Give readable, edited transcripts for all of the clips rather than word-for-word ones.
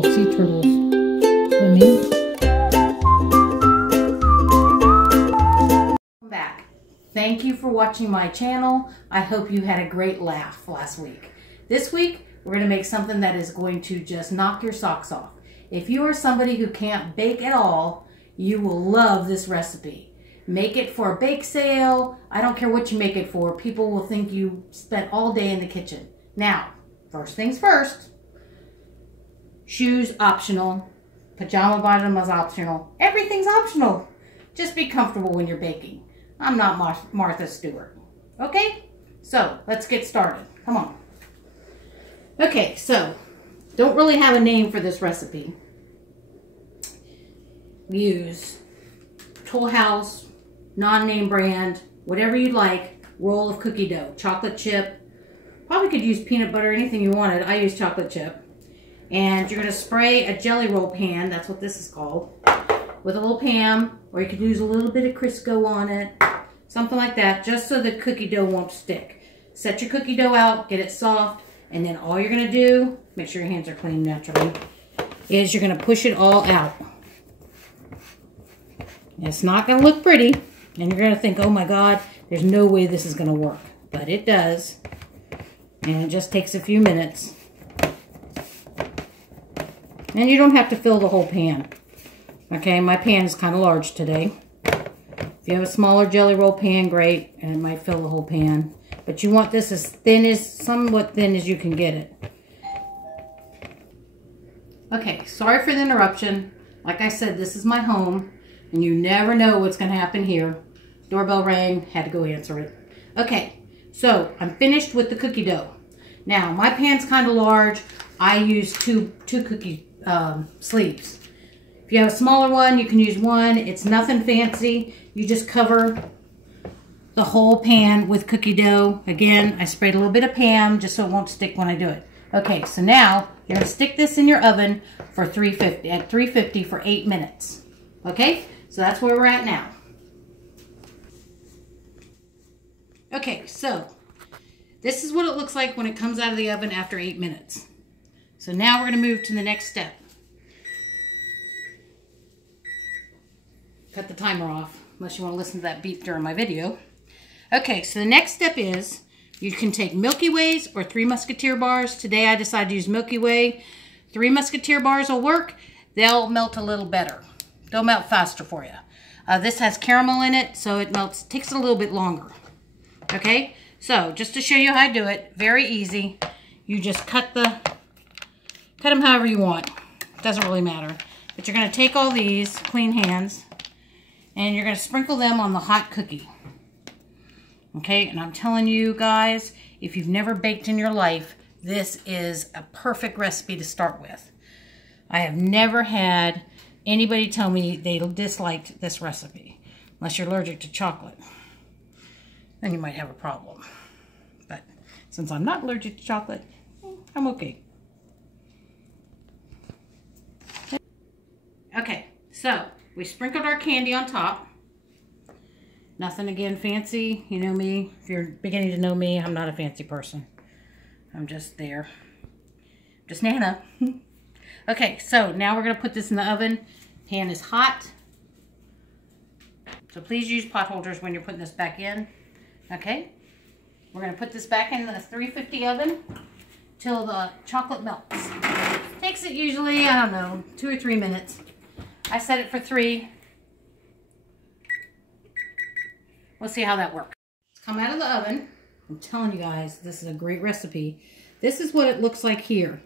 Sea turtles swimming. Welcome back. Thank you for watching my channel. I hope you had a great laugh last week. This week, we're going to make something that is going to just knock your socks off. If you are somebody who can't bake at all, you will love this recipe. Make it for a bake sale. I don't care what you make it for. People will think you spent all day in the kitchen. Now, first things first. Shoes optional, pajama bottom is optional, everything's optional. Just be comfortable when you're baking. I'm not Martha Stewart. Okay, so let's get started. Come on. Okay, so don't really have a name for this recipe. Use Toll House, non-name brand, whatever you like, roll of cookie dough, chocolate chip. Probably could use peanut butter, anything you wanted. I use chocolate chip. And you're going to spray a jelly roll pan, that's what this is called, with a little Pam, or you could use a little bit of Crisco on it, something like that, just so the cookie dough won't stick. Set your cookie dough out, get it soft, and then all you're going to do, make sure your hands are clean naturally, is you're going to push it all out. It's not going to look pretty, and you're going to think, oh my God, there's no way this is going to work. But it does, and it just takes a few minutes. And you don't have to fill the whole pan. Okay, my pan is kind of large today. If you have a smaller jelly roll pan, great, and it might fill the whole pan. But you want this as thin somewhat thin as you can get it. Okay, sorry for the interruption. Like I said, this is my home, and you never know what's going to happen here. Doorbell rang, had to go answer it. Okay, so I'm finished with the cookie dough. Now, my pan's kind of large. I use two cookie sleeves. If you have a smaller one, you can use one. It's nothing fancy. You just cover the whole pan with cookie dough. Again, I sprayed a little bit of Pam just so it won't stick when I do it. Okay, so now you're going to stick this in your oven for at 350 for 8 minutes. Okay, so that's where we're at now. Okay, so this is what it looks like when it comes out of the oven after 8 minutes. So now we're going to move to the next step. Cut the timer off, unless you want to listen to that beep during my video. Okay, so the next step is you can take Milky Ways or 3 Musketeer bars. Today I decided to use Milky Way. 3 Musketeer bars will work. They'll melt a little better. They'll melt faster for you. This has caramel in it, so it melts, takes a little bit longer. Okay, so just to show you how to do it, very easy. You just cut them however you want. Doesn't really matter. But you're going to take all these, clean hands, and you're going to sprinkle them on the hot cookie. Okay, and I'm telling you guys, if you've never baked in your life, this is a perfect recipe to start with. I have never had anybody tell me they disliked this recipe. Unless you're allergic to chocolate. Then you might have a problem. But since I'm not allergic to chocolate, I'm okay. Okay, so we sprinkled our candy on top. Nothing again fancy, you know me. If you're beginning to know me, I'm not a fancy person. I'm just there. Just Nana. Okay, so now we're going to put this in the oven. Pan is hot. So please use pot holders when you're putting this back in. Okay, we're going to put this back in the 350 oven till the chocolate melts. Takes it usually, I don't know, 2 or 3 minutes. I set it for 3. We'll see how that works. It's come out of the oven. I'm telling you guys, this is a great recipe. This is what it looks like here.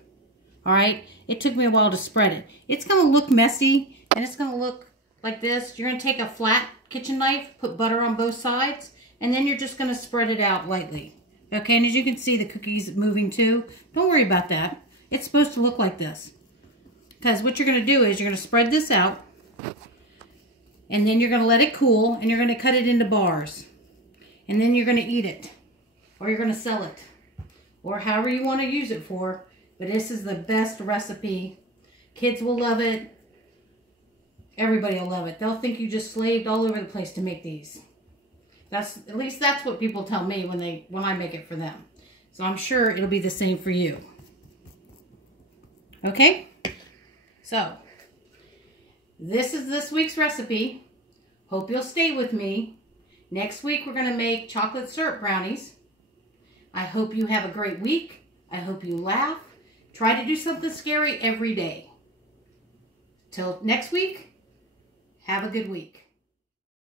All right, it took me a while to spread it. It's going to look messy, and it's going to look like this. You're going to take a flat kitchen knife, put butter on both sides, and then you're just going to spread it out lightly. Okay, and as you can see, the cookie's moving too. Don't worry about that. It's supposed to look like this. Because what you're going to do is you're going to spread this out, and then you're going to let it cool, and you're going to cut it into bars. And then you're going to eat it, or you're going to sell it, or however you want to use it for. But this is the best recipe. Kids will love it. Everybody will love it. They'll think you just slaved all over the place to make these. At least that's what people tell me when I make it for them. So I'm sure it'll be the same for you. Okay? So, this is this week's recipe. Hope you'll stay with me. Next week we're going to make chocolate syrup brownies. I hope you have a great week. I hope you laugh. Try to do something scary every day. Till next week, have a good week.